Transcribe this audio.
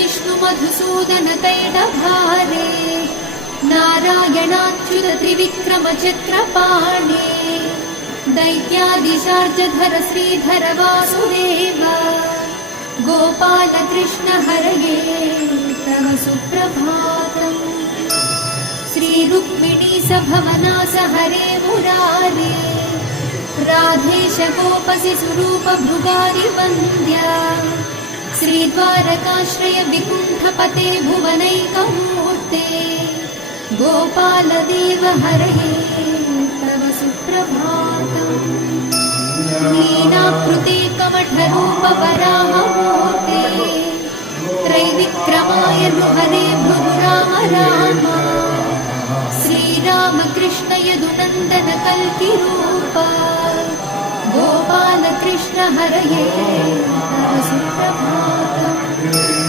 विष्णु मधुसूदन कैटभारे नारायणाच्युत त्रिविक्रम चक्रपाणे दैत्यादिशार्जधर श्रीधर वासुदेव गोपाल कृष्ण हरये तव सुप्रभातम्। श्री रुक्मिणी सभवनास हरे मुरारे राधेश गोपसि स्वरूप भृगादि वन्द्या श्री द्वारकाश्रय विकुण्ठपते भुवनैकमूर्ते गोपाल देव हरये तव सुप्रभातम्। लीलाकृते कमठरूप वराहमूर्ते त्रैविक्रमाय हरे भृगु राम राम श्रीराम कृष्ण यदुनन्दन कल्की रूप गोपाल कृष्ण हरये तव सुप्रभातम्।